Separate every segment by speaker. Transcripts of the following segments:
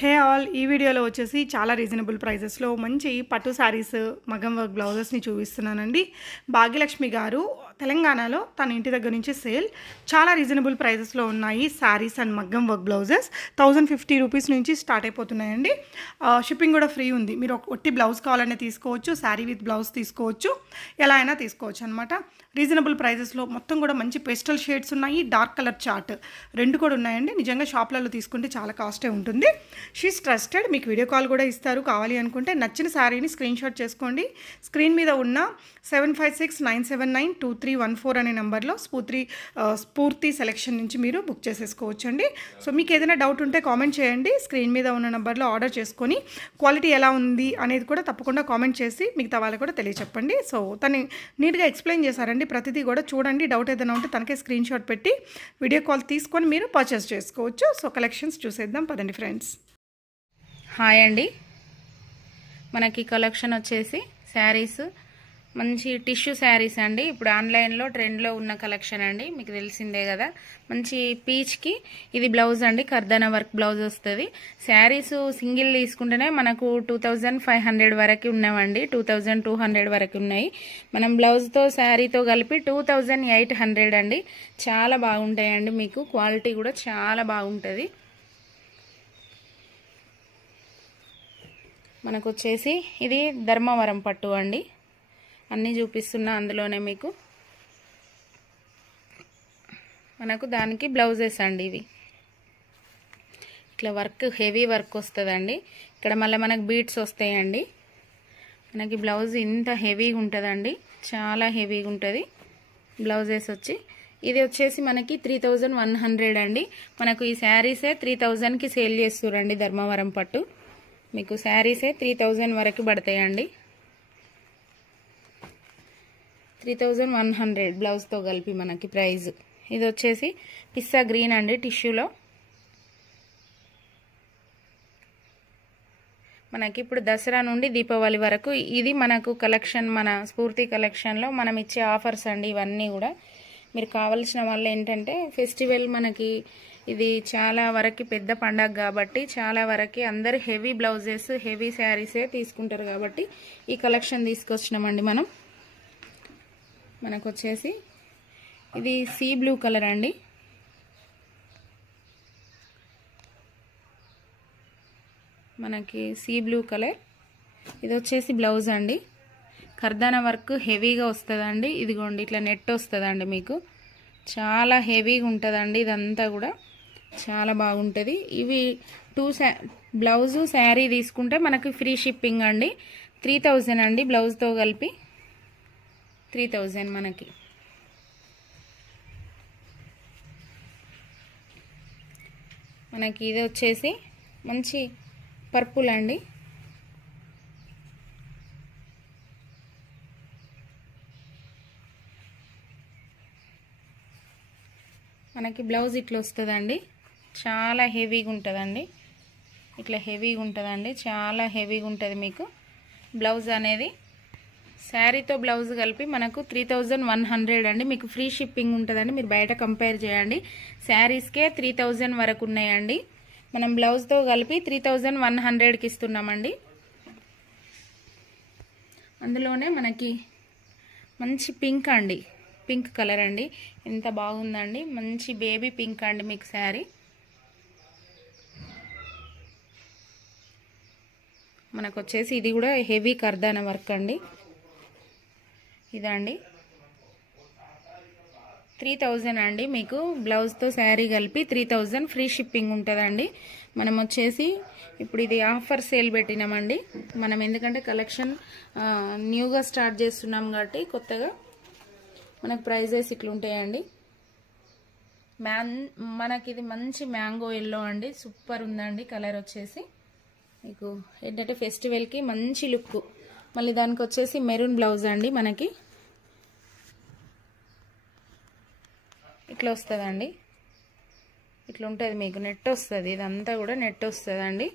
Speaker 1: Hey all ఈ వీడియోలో వచ్చేసి చాలా రీజనబుల్ ప్రైజెస్లో మంచి పట్టు శారీస్ మగం వర్క్ బ్లౌజెస్ని చూపిస్తున్నానండి. భాగ్యలక్ష్మి గారు తెలంగాణలో తన ఇంటి దగ్గర నుంచి సేల్ చాలా రీజనబుల్ ప్రైజెస్లో ఉన్నాయి. శారీస్ అండ్ మగ్గం work blouses. Thousand fifty rupees నుంచి స్టార్ట్ అయిపోతున్నాయండి. షిప్పింగ్ కూడా ఫ్రీ ఉంది. మీరు ఒట్టి బ్లౌజ్ కావాలనే తీసుకోవచ్చు శారీ విత్ బ్లౌజ్ తీసుకోవచ్చు ఎలా అయినా తీసుకోవచ్చు అనమాట రీజనబుల్ ప్రైజెస్లో మొత్తం కూడా మంచి పెస్టల్ షేడ్స్ ఉన్నాయి. డార్క్ కలర్ చార్ట్ రెండు కూడా ఉన్నాయండి. నిజంగా షాప్లలో తీసుకుంటే చాలా కాస్టే ఉంటుంది. She's trusted. మీకు వీడియో కాల్ కూడా ఇస్తారు. కావాలి అనుకుంటే నచ్చిన శారీని స్క్రీన్ షాట్ చేసుకోండి. స్క్రీన్ మీద ఉన్న seven five six nine seven nine two three three one four అనే నెంబర్లో స్ఫూర్తి స్ఫూర్తి సెలెక్షన్ నుంచి మీరు బుక్ చేసేసుకోవచ్చు అండి సో మీకు ఏదైనా డౌట్ ఉంటే కామెంట్ చేయండి. స్క్రీన్ మీద ఉన్న నెంబర్లో ఆర్డర్ చేసుకొని క్వాలిటీ ఎలా ఉంది అనేది కూడా తప్పకుండా కామెంట్ చేసి మిగతా వాళ్ళకి కూడా తెలియచెప్పండి. సో తను నీట్గా ఎక్స్ప్లెయిన్ చేశారండి. ప్రతిదీ కూడా చూడండి. డౌట్ ఏదైనా ఉంటే తనకే స్క్రీన్ షాట్ పెట్టి వీడియో కాల్ తీసుకొని మీరు పర్చేస్ చేసుకోవచ్చు. సో కలెక్షన్స్ చూసేద్దాం. పదండి ఫ్రెండ్స్.
Speaker 2: హాయ్ అండి. మనకి కలెక్షన్ వచ్చేసి శారీస్ మంచి టిష్యూ శారీస్ అండి. ఇప్పుడు ఆన్లైన్లో ట్రెండ్లో ఉన్న కలెక్షన్ అండి. మీకు తెలిసిందే కదా. మంచి పీచ్కి ఇది బ్లౌజ్ అండి. కర్దన వర్క్ బ్లౌజ్ వస్తుంది. శారీస్ సింగిల్ తీసుకుంటేనే మనకు టూ థౌజండ్ ఫైవ్ హండ్రెడ్ వరకు ఉన్నామండి టూ థౌజండ్ టూ హండ్రెడ్ వరకు ఉన్నాయి. మనం బ్లౌజ్తో శారీతో కలిపి టూ థౌజండ్ ఎయిట్ హండ్రెడ్ అండి. చాలా బాగుంటాయండి మీకు. క్వాలిటీ కూడా చాలా బాగుంటుంది. మనకు వచ్చేసి ఇది ధర్మవరం పట్టు అండి. అన్నీ చూపిస్తున్నా అందులోనే మీకు. మనకు దానికి బ్లౌజెస్ అండి ఇవి. ఇట్లా వర్క్ హెవీ వర్క్ వస్తుందండి. ఇక్కడ మళ్ళీ మనకు బీట్స్ వస్తాయండి. మనకి బ్లౌజ్ ఇంత హెవీగా ఉంటుందండి. చాలా హెవీగా ఉంటుంది బ్లౌజెస్ వచ్చి. ఇది వచ్చేసి మనకి త్రీ థౌజండ్ వన్ హండ్రెడ్ అండి. మనకు ఈ శారీసే త్రీ థౌజండ్కి సేల్ చేస్తురండి ధర్మవరం పట్టు. మీకు శారీసే త్రీ థౌజండ్ వరకు పడతాయండి. త్రీ థౌజండ్ వన్ హండ్రెడ్ బ్లౌజ్తో కలిపి మనకి ప్రైజ్. ఇది వచ్చేసి పిస్సా గ్రీన్ అండి టిష్యూలో. మనకి ఇప్పుడు దసరా నుండి దీపావళి వరకు ఇది మనకు కలెక్షన్ మన స్ఫూర్తి కలెక్షన్లో మనం ఇచ్చే ఆఫర్స్ అండి ఇవన్నీ కూడా. మీరు కావలసిన వాళ్ళు ఏంటంటే ఫెస్టివల్ మనకి ఇది చాలా వరకు పెద్ద పండగ కాబట్టి చాలా వరకు అందరు హెవీ బ్లౌజెస్ హెవీ శారీసే తీసుకుంటారు కాబట్టి ఈ కలెక్షన్ తీసుకొచ్చినామండి మనం. మనకు వచ్చేసి ఇది సీ బ్లూ కలర్ అండి. మనకి సీ బ్లూ కలర్. ఇది వచ్చేసి బ్లౌజ్ అండి. ఖర్దాన వర్క్ హెవీగా వస్తుందండి. ఇదిగోండి ఇట్లా నెట్ వస్తుందండి మీకు. చాలా హెవీగా ఉంటుందండి ఇదంతా కూడా. చాలా బాగుంటుంది. ఇవి టూ శా బ్లౌజు శారీ తీసుకుంటే మనకి ఫ్రీ షిప్పింగ్ అండి. త్రీ థౌజండ్ అండి బ్లౌజ్తో కలిపి. త్రీ థౌజండ్ మనకి. మనకి ఇది వచ్చేసి మంచి పర్పుల్ అండి. మనకి బ్లౌజ్ ఇట్లా వస్తుందండి. చాలా హెవీగా ఉంటుందండి. ఇట్లా హెవీగా ఉంటుందండి. చాలా హెవీగా ఉంటుంది మీకు. బ్లౌజ్ అనేది శారీతో బ్లౌజ్ కలిపి మనకు త్రీ థౌజండ్ వన్ హండ్రెడ్ అండి. మీకు ఫ్రీ షిప్పింగ్ ఉంటుందండి. మీరు బయట కంపేర్ చేయండి. శారీస్కే త్రీ థౌజండ్ వరకు ఉన్నాయండి. మనం బ్లౌజ్తో కలిపి త్రీ థౌజండ్ వన్ హండ్రెడ్కి ఇస్తున్నామండి. అందులోనే మనకి మంచి పింక్ అండి. పింక్ కలర్ అండి. ఎంత బాగుందండి. మంచి బేబీ పింక్ అండి మీకు శారీ. మనకు వచ్చేసి ఇది కూడా హెవీ కర్దాన వర్క్ అండి. ఇదండి త్రీ థౌజండ్ అండి. మీకు బ్లౌజ్తో శారీ కలిపి త్రీ థౌజండ్ ఫ్రీ షిప్పింగ్ ఉంటుందండి. మనం వచ్చేసి ఇప్పుడు ఇది ఆఫర్ సేల్ పెట్టినామండి. మనం ఎందుకంటే కలెక్షన్ న్యూగా స్టార్ట్ చేస్తున్నాం కాబట్టి కొత్తగా మనకు ప్రైజెస్ ఇట్లుంటాయండి మ్యాన్ మనకి ఇది మంచి మ్యాంగో ఎల్లో అండి. సూపర్ ఉందండి కలర్ వచ్చేసి. మీకు ఏంటంటే ఫెస్టివల్కి మంచి లుక్. మళ్ళీ దానికి వచ్చేసి మెరూన్ బ్లౌజ్ అండి మనకి. ఇట్లా వస్తుందండి. ఇట్లా ఉంటుంది మీకు. నెట్ వస్తుంది. ఇదంతా కూడా నెట్ వస్తుందండి.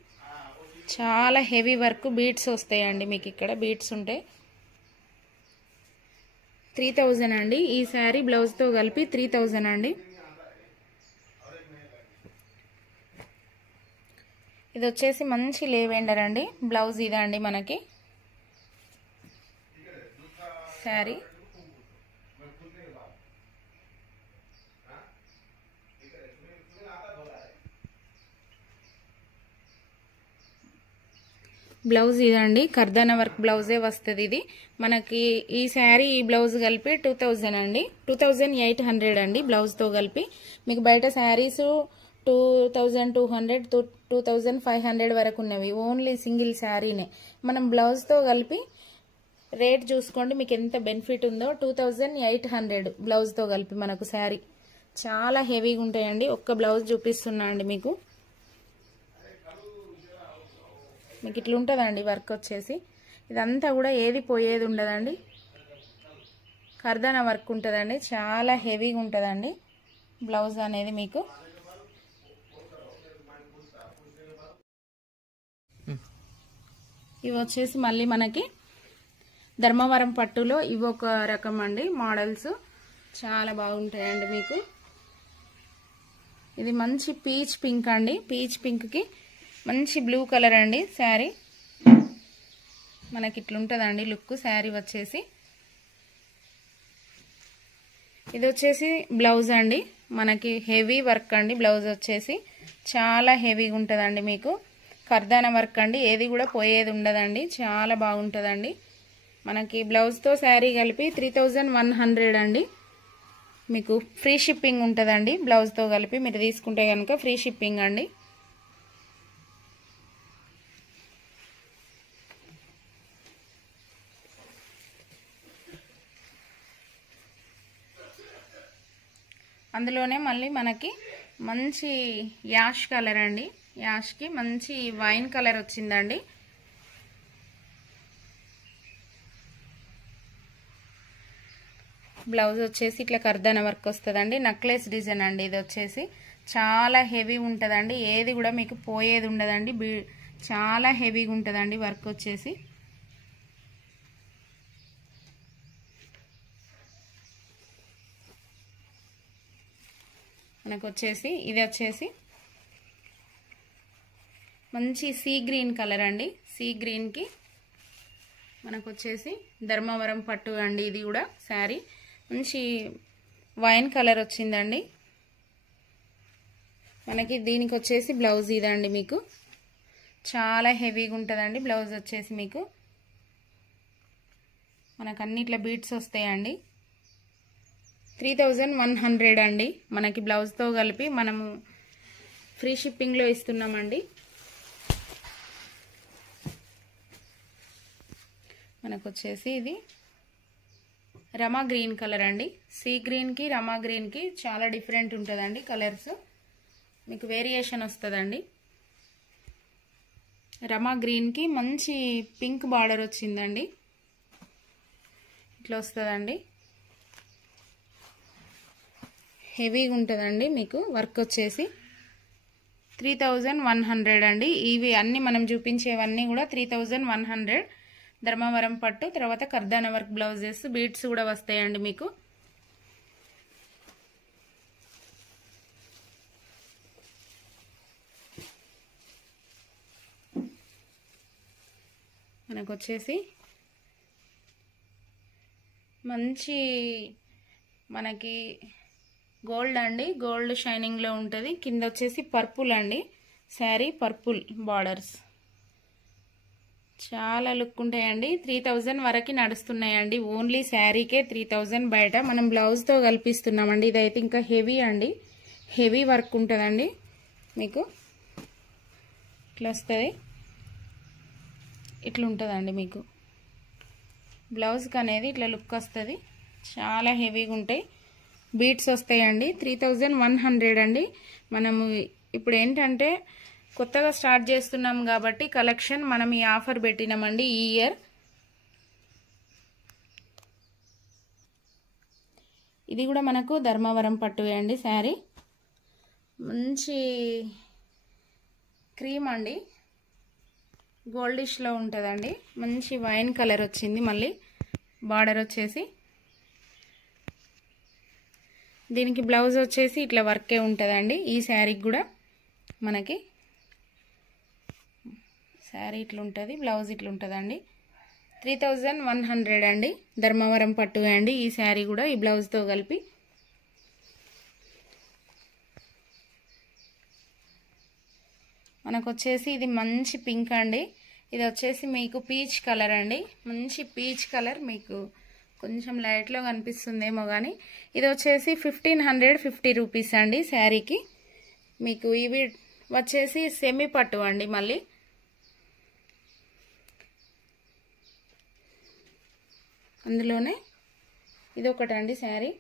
Speaker 2: చాలా హెవీ వర్క్ బీట్స్ వస్తాయండి మీకు ఇక్కడ. బీట్స్ ఉంటాయి త్రీ థౌజండ్ అండి. ఈ శారీ బ్లౌజ్తో కలిపి త్రీ థౌజండ్ అండి. ఇది వచ్చేసి మంచి లేవెండర్ అండి. బ్లౌజ్ ఇదండి మనకి. శారీ బ్లౌజ్ ఇదండి కర్దాన వర్క్ బ్లౌజే వస్తుంది ఇది. మనకి ఈ శారీ ఈ బ్లౌజ్ కలిపి టూ థౌజండ్ అండి. టూ థౌజండ్ ఎయిట్ హండ్రెడ్ అండి బ్లౌజ్తో కలిపి. మీకు బయట saris two thousand two hundred two two thousand five hundred వరకు ఉన్నవి. ఓన్లీ సింగిల్ శారీనే. మనం బ్లౌజ్తో కలిపి రేట్ చూసుకోండి మీకు ఎంత బెనిఫిట్ ఉందో. టూ థౌజండ్ ఎయిట్ హండ్రెడ్ బ్లౌజ్తో కలిపి మనకు శారీ. చాలా హెవీగా ఉంటాయండి. ఒక్క బ్లౌజ్ చూపిస్తున్నా అండి మీకు. మీకు ఇట్లా ఉంటుందండి వర్క్ వచ్చేసి. ఇదంతా కూడా ఏది పోయేది ఉండదండి. కర్దాన వర్క్ ఉంటుందండి. చాలా హెవీగా ఉంటుందండి బ్లౌజ్ అనేది మీకు. ఇవి వచ్చేసి మళ్ళీ మనకి ధర్మవరం పట్టులో ఇవి ఒక రకం అండి. మోడల్స్ చాలా బాగుంటాయండి మీకు. ఇది మంచి పీచ్ పింక్ అండి. పీచ్ పింక్కి మంచి బ్లూ కలర్ అండి శారీ. మనకి ఇట్లుంటుందండి లుక్ శారీ వచ్చేసి. ఇది వచ్చేసి బ్లౌజ్ అండి. మనకి హెవీ వర్క్ అండి బ్లౌజ్ వచ్చేసి. చాలా హెవీగా ఉంటుందండి మీకు. కర్దాన వర్క్ అండి. ఏది కూడా పోయేది ఉండదండి. చాలా బాగుంటుందండి. మనకి బ్లౌజ్తో శారీ కలిపి త్రీ థౌజండ్ వన్ హండ్రెడ్ అండి. మీకు ఫ్రీ షిప్పింగ్ ఉంటుందండి. బ్లౌజ్తో కలిపి మీరు తీసుకుంటే కనుక ఫ్రీ షిప్పింగ్ అండి. అందులోనే మళ్ళీ మనకి మంచి యాష్ కలర్ అండి. యాష్కి మంచి వైన్ కలర్ వచ్చిందండి. బ్లౌజ్ వచ్చేసి ఇట్లా కర్దన వర్క్ వస్తుందండి నక్లెస్ డిజైన్ అండి ఇది వచ్చేసి. చాలా హెవీ ఉంటుందండి ఏది కూడా మీకు పోయేది ఉండదండి చాలా హెవీగా ఉంటుందండి వర్క్ వచ్చేసి. మనకు వచ్చేసి ఇది వచ్చేసి. మంచి సీ గ్రీన్ కలర్ అండి సీ గ్రీన్కి మనకు వచ్చేసి ధర్మవరం పట్టు అండి ఇది కూడా శారీ. మంచి వైన్ కలర్ వచ్చిందండి. మనకి దీనికి వచ్చేసి బ్లౌజ్ ఇదండి మీకు. చాలా హెవీగా ఉంటుందండి బ్లౌజ్ వచ్చేసి మీకు. మనకు అన్ని ఇట్లా బీట్స్ వస్తాయండి. త్రీ థౌజండ్ వన్ హండ్రెడ్ అండి. మనకి బ్లౌజ్తో కలిపి మనము ఫ్రీ షిప్పింగ్లో ఇస్తున్నామండి. మనకు వచ్చేసి ఇది రమా గ్రీన్ కలర్ అండి. సీ గ్రీన్కి రమా గ్రీన్కి చాలా డిఫరెంట్ ఉంటుందండి కలర్స్. మీకు వేరియేషన్ వస్తుందండి. రమా గ్రీన్కి మంచి పింక్ బార్డర్ వచ్చిందండి. ఇట్లా వస్తుందండి. హెవీగా ఉంటుందండి మీకు వర్క్ వచ్చేసి. త్రీ థౌజండ్ వన్ హండ్రెడ్ అండి. ఇవి అన్నీ మనం చూపించేవన్నీ కూడా three thousand one hundred. Dharmavaram పట్టు తర్వాత కర్దాన వర్క్ బ్లౌజెస్ బీట్స్ కూడా వస్తాయండి మీకు. మనకు వచ్చేసి మంచి మనకి గోల్డ్ అండి. గోల్డ్ షైనింగ్లో ఉంటుంది. కింద వచ్చేసి పర్పుల్ అండి. Sari purple borders. చాలా లుక్ ఉంటాయండి. త్రీ థౌజండ్ వరకు నడుస్తున్నాయండి. ఓన్లీ శారీకే త్రీ థౌజండ్ బయట. మనం బ్లౌజ్తో కల్పిస్తున్నామండి. ఇదైతే ఇంకా హెవీ అండి. హెవీ వర్క్ ఉంటుందండి. మీకు ఇట్లా వస్తుంది. ఇట్లా ఉంటుందండి మీకు. బ్లౌజ్కి అనేది ఇట్లా లుక్ వస్తుంది. చాలా హెవీగా ఉంటాయి. బీట్స్ వస్తాయండి. త్రీ థౌజండ్ వన్ హండ్రెడ్ అండి. మనము ఇప్పుడు ఏంటంటే కొత్తగా స్టార్ట్ చేస్తున్నాం కాబట్టి కలెక్షన్ మనం ఈ ఆఫర్ పెట్టినామండి ఈ ఇయర్. ఇది కూడా మనకు ధర్మవరం పట్టు అండి శారీ. మంచి క్రీమ్ అండి. గోల్డిష్లో ఉంటుందండి. మంచి వైన్ కలర్ వచ్చింది మళ్ళీ బార్డర్ వచ్చేసి. దీనికి బ్లౌజ్ వచ్చేసి ఇట్లా వర్కే ఉంటుందండి ఈ శారీకి కూడా మనకి. శారీ ఇట్లుంటుంది బ్లౌజ్ ఇట్లుంటుందండి. త్రీ థౌజండ్ వన్ హండ్రెడ్ అండి. ధర్మవరం పట్టు అండి. ఈ శారీ కూడా ఈ బ్లౌజ్తో కలిపి. మనకు వచ్చేసి ఇది మంచి పింక్ అండి. ఇది వచ్చేసి మీకు పీచ్ కలర్ అండి. మంచి పీచ్ కలర్ మీకు కొంచెం లైట్లో కనిపిస్తుందేమో కానీ ఇది వచ్చేసి ఫిఫ్టీన్ హండ్రెడ్ ఫిఫ్టీ రూపీస్ అండి శారీకి. మీకు ఇవి వచ్చేసి సెమీ పట్టు అండి మళ్ళీ. అందులోనే ఇది ఒకటండి శారీ.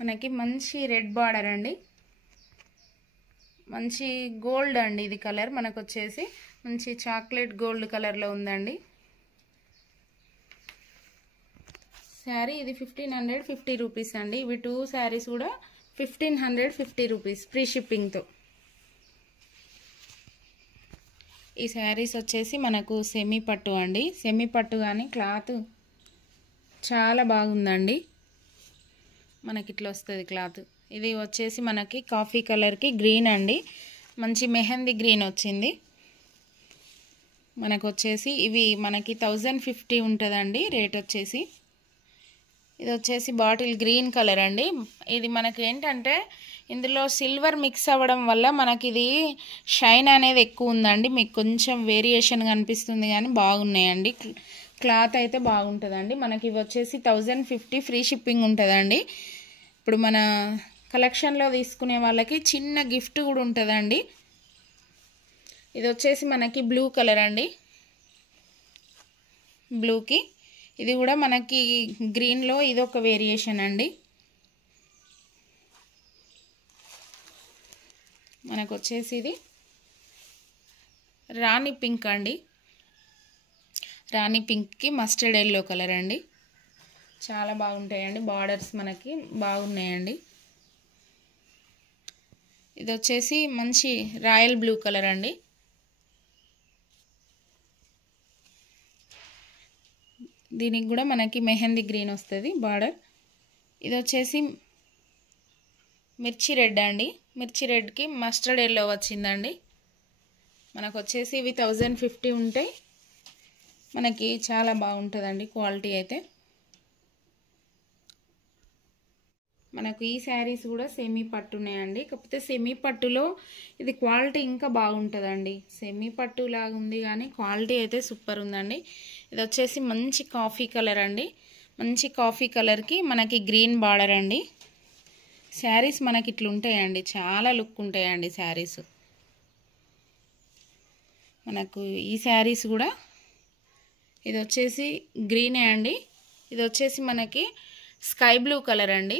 Speaker 2: మనకి మంచి రెడ్ బార్డర్ అండి. మంచి గోల్డ్ అండి ఇది కలర్. మనకు వచ్చేసి మంచి చాక్లెట్ గోల్డ్ కలర్లో ఉందండి. శారీ ఇది ఫిఫ్టీన్ హండ్రెడ్ ఫిఫ్టీ రూపీస్ అండి. ఇవి టూ శారీస్ కూడా fifteen hundred fifty rupees free షిప్పింగ్తో. ఈ శారీస్ వచ్చేసి మనకు సెమీ పట్టు అండి. సెమీ పట్టు కానీ క్లాత్ చాలా బాగుందండి. మనకి ఇట్లా వస్తుంది క్లాత్. ఇది వచ్చేసి మనకి కాఫీ కలర్కి గ్రీన్ అండి. మంచి మెహందీ గ్రీన్ వచ్చింది. మనకు వచ్చేసి ఇవి మనకి థౌజండ్ ఫిఫ్టీ ఉంటుందండి రేట్ వచ్చేసి. ఇది వచ్చేసి బాటిల్ గ్రీన్ కలర్ అండి. ఇది మనకి ఏంటంటే ఇందులో సిల్వర్ మిక్స్ అవ్వడం వల్ల మనకి ఇది షైన్ అనేది ఎక్కువ ఉందండి మీకు కొంచెం వేరియేషన్ కనిపిస్తుంది కానీ బాగున్నాయండి. క్లాత్ అయితే బాగుంటుందండి. మనకి ఇవి వచ్చేసి థౌజండ్ ఫిఫ్టీ ఫ్రీ షిప్పింగ్ ఉంటుందండి. ఇప్పుడు మన కలెక్షన్లో తీసుకునే వాళ్ళకి చిన్న గిఫ్ట్ కూడా ఉంటుందండి. ఇది వచ్చేసి మనకి బ్లూ కలర్ అండి. బ్లూకి. ఇది కూడా మనకి గ్రీన్లో ఇది ఒక వేరియేషన్ అండి. మనకు వచ్చేసి ఇది రాణి పింక్ అండి. రాణి పింక్కి మస్టర్డ్ ఎల్లో కలర్ అండి. చాలా బాగుంటాయండి. బార్డర్స్ మనకి బాగున్నాయండి. ఇది వచ్చేసి మంచి రాయల్ బ్లూ కలర్ అండి. దీనికి కూడా మనకి మెహందీ గ్రీన్ వస్తుంది బార్డర్. ఇది వచ్చేసి మిర్చి రెడ్ అండి. మిర్చి రెడ్కి మస్టర్డ్ ఎల్లో వచ్చిందండి. మనకు వచ్చేసి ఇవి థౌజండ్ ఫిఫ్టీ ఉంటాయి మనకి చాలా బాగుంటుందండి క్వాలిటీ అయితే. మనకు ఈ శారీస్ కూడా సెమీ పట్టు ఉన్నాయండి కాకపోతే సెమీ పట్టులో ఇది క్వాలిటీ ఇంకా బాగుంటుందండి. సెమీ పట్టు లాగా ఉంది కానీ క్వాలిటీ అయితే సూపర్ ఉందండి. ఇది వచ్చేసి మంచి కాఫీ కలర్ అండి. మంచి కాఫీ కలర్కి మనకి గ్రీన్ బార్డర్ అండి. శారీస్ మనకి ఇట్లుంటాయండి చాలా లుక్ ఉంటాయండి శారీస్. మనకు ఈ శారీస్ కూడా ఇది వచ్చేసి గ్రీనే అండి. ఇది వచ్చేసి మనకి స్కై బ్లూ కలర్ అండి.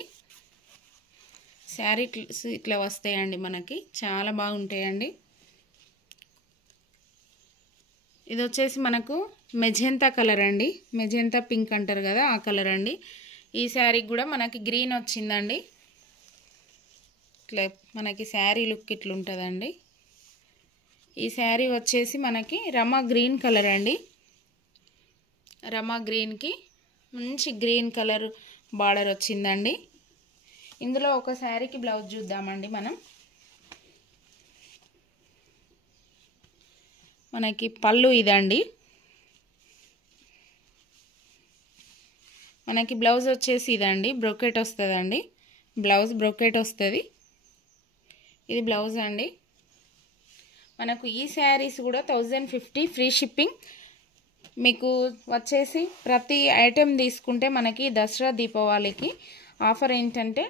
Speaker 2: శారీ ఇట్లా వస్తాయండి మనకి. చాలా బాగుంటాయండి. ఇది వచ్చేసి మనకు మెజెంతా కలర్ అండి. మెజెంతా పింక్ అంటారు కదా ఆ కలర్ అండి. ఈ శారీకి కూడా మనకి గ్రీన్ వచ్చిందండి. ఇట్లా మనకి శారీ లుక్ ఇట్లుంటుందండి. ఈ శారీ వచ్చేసి మనకి రమా గ్రీన్ కలర్ అండి. రమా గ్రీన్కి మంచి గ్రీన్ కలర్ బార్డర్ వచ్చిందండి. ఇందులో ఒక శారీకి బ్లౌజ్ చూద్దామండి మనం. మనకి పళ్ళు ఇదండి. మనకి బ్లౌజ్ వచ్చేసి ఇదండి. బ్రొకెట్ వస్తుందండి. బ్లౌజ్ బ్రొకెట్ వస్తుంది. ఇది బ్లౌజ్ అండి. మనకు ఈ శారీస్ కూడా థౌజండ్ ఫిఫ్టీ ఫ్రీ షిప్పింగ్. మీకు వచ్చేసి ప్రతి ఐటెం తీసుకుంటే మనకి దసరా దీపావళికి ఆఫర్ ఏంటంటే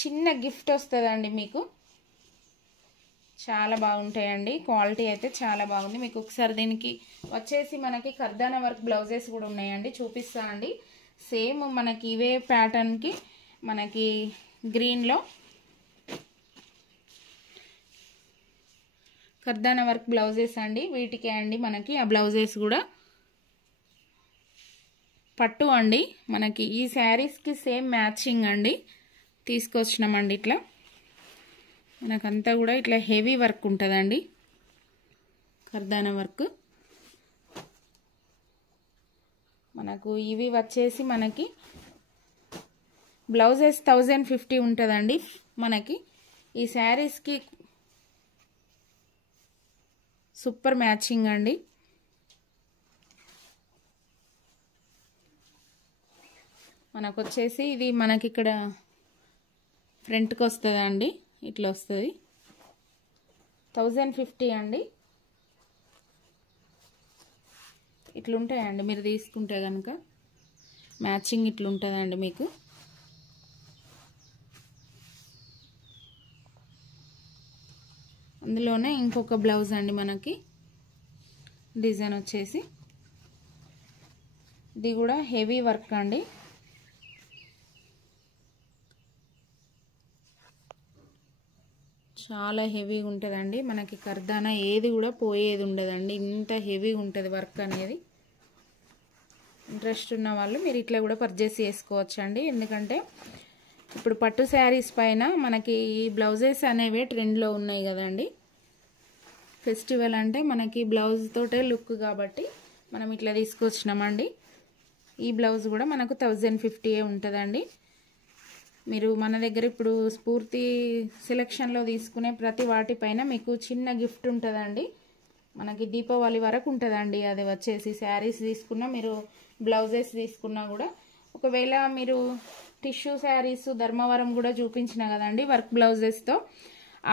Speaker 2: చిన్న గిఫ్ట్ వస్తుందండి మీకు. చాలా బాగుంటాయండి. క్వాలిటీ అయితే చాలా బాగుంది. మీకు ఒకసారి దీనికి వచ్చేసి మనకి కర్దాన వర్క్ బ్లౌజెస్ కూడా ఉన్నాయండి. చూపిస్తా అండి. సేమ్ మనకి ఇవే ప్యాటర్న్కి మనకి గ్రీన్లో కర్దాన వర్క్ బ్లౌజెస్ అండి. వీటికే అండి మనకి ఆ బ్లౌజెస్ కూడా. పట్టు అండి. మనకి ఈ శారీస్కి సేమ్ మ్యాచింగ్ అండి. తీసుకొచ్చినామండి ఇట్లా. మనకంతా కూడా ఇట్లా హెవీ వర్క్ ఉంటుందండి. ఖర్దాన వర్క్. మనకు ఇవి వచ్చేసి మనకి బ్లౌజెస్ థౌజండ్ ఫిఫ్టీ ఉంటుందండి మనకి. ఈ శారీస్కి సూపర్ మ్యాచింగ్ అండి. మనకు వచ్చేసి ఇది మనకి ఇక్కడ ఫ్రంట్కి వస్తుంది అండి? ఇట్లా వస్తుంది థౌజండ్ ఫిఫ్టీ అండి. ఇట్లుంటాయండి మీరు తీసుకుంటే కనుక మ్యాచింగ్ ఇట్లుంటుందండి మీకు. అందులోనే ఇంకొక బ్లౌజ్ అండి మనకి. డిజైన్ వచ్చేసి. ఇది కూడా హెవీ వర్క్ అండి. చాలా హెవీగా ఉంటుందండి. మనకి కర్దానా ఏది కూడా పోయేది ఉండదండి. ఇంత హెవీగా ఉంటుంది వర్క్ అనేది. ఇంట్రెస్ట్ ఉన్న వాళ్ళు మీరు ఇట్లా కూడా పర్చేస్ చేసుకోవచ్చు అండి ఎందుకంటే ఇప్పుడు పట్టు శారీస్ పైన మనకి ఈ బ్లౌజెస్ అనేవి ట్రెండ్లో ఉన్నాయి కదండి. ఫెస్టివల్ అంటే మనకి బ్లౌజ్ తోటే లుక్ కాబట్టి మనం ఇట్లా తీసుకొచ్చినామండి. ఈ బ్లౌజ్ కూడా మనకు థౌజండ్ ఫిఫ్టీయే ఉంటుందండి. మీరు మన దగ్గర ఇప్పుడు స్ఫూర్తి సెలెక్షన్లో తీసుకునే ప్రతి వాటిపైన మీకు చిన్న గిఫ్ట్ ఉంటుందండి. మనకి దీపావళి వరకు ఉంటుందండి. అది వచ్చేసి శారీస్ తీసుకున్నా మీరు బ్లౌజెస్ తీసుకున్నా కూడా. ఒకవేళ మీరు టిష్యూ శారీస్ ధర్మవరం కూడా చూపించిన కదండి వర్క్ బ్లౌజెస్తో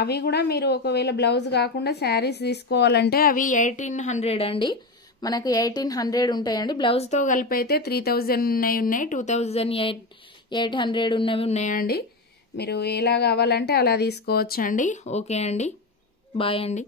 Speaker 2: అవి కూడా మీరు ఒకవేళ బ్లౌజ్ కాకుండా శారీస్ తీసుకోవాలంటే అవి ఎయిటీన్ హండ్రెడ్ అండి. మనకు ఎయిటీన్ హండ్రెడ్ ఉంటాయండి. బ్లౌజ్తో కలిపి అయితే త్రీ థౌజండ్ ఉన్నాయి ఉన్నాయి. Two thousand eight eight hundred ఉన్నవి ఉన్నాయండి. మీరు ఎలా కావాలంటే అలా తీసుకోవచ్చండి. ఓకే అండి. బాయ్ అండి.